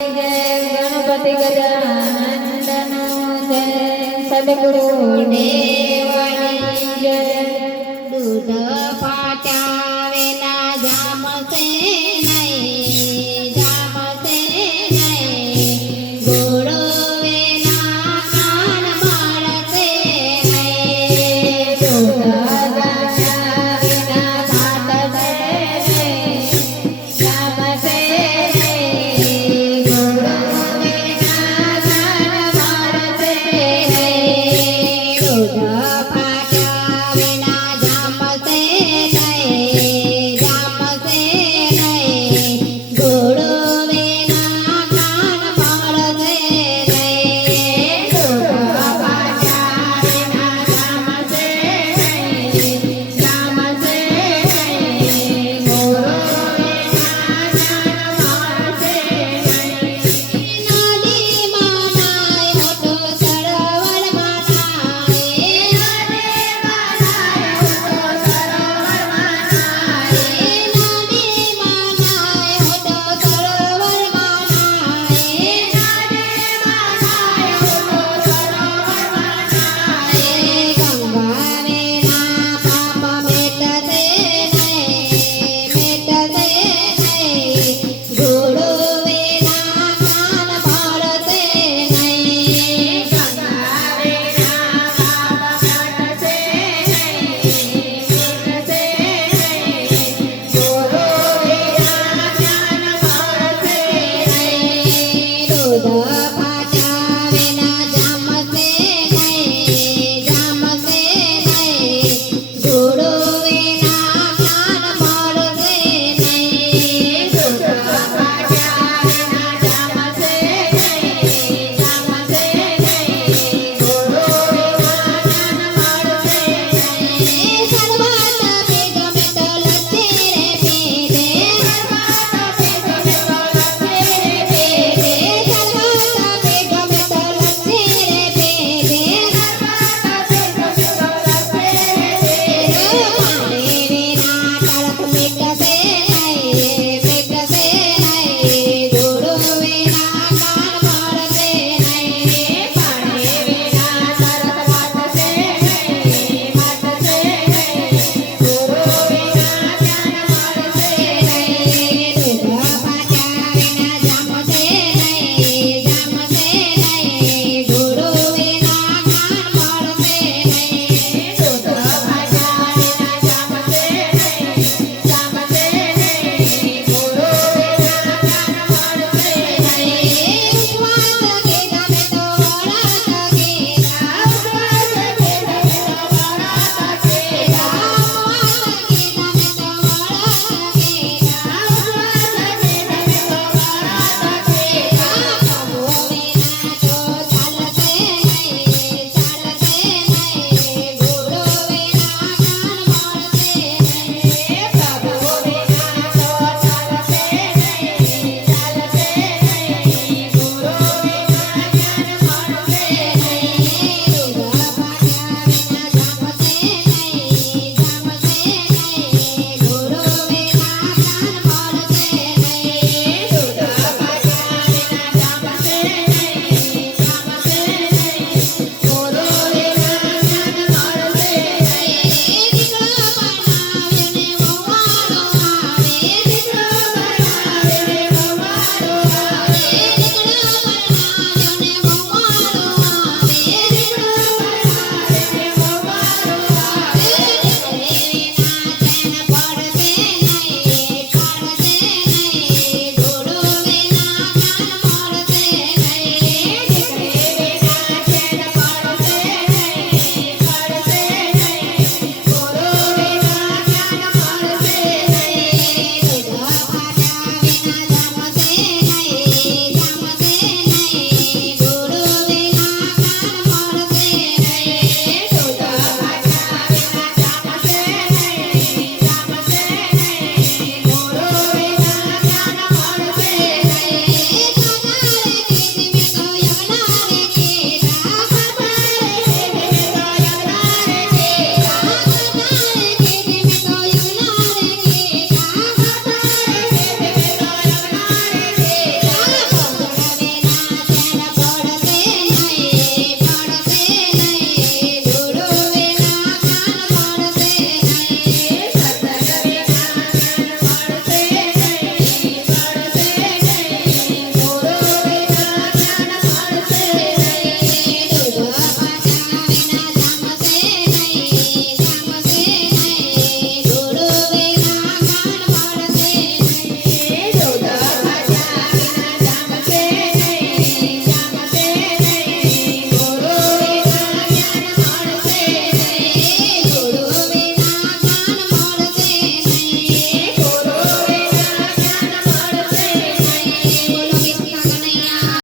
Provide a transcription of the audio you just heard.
ગણપતિ ગજાનંદનો જય સદગુરુ દેવની જય જામશે Lord.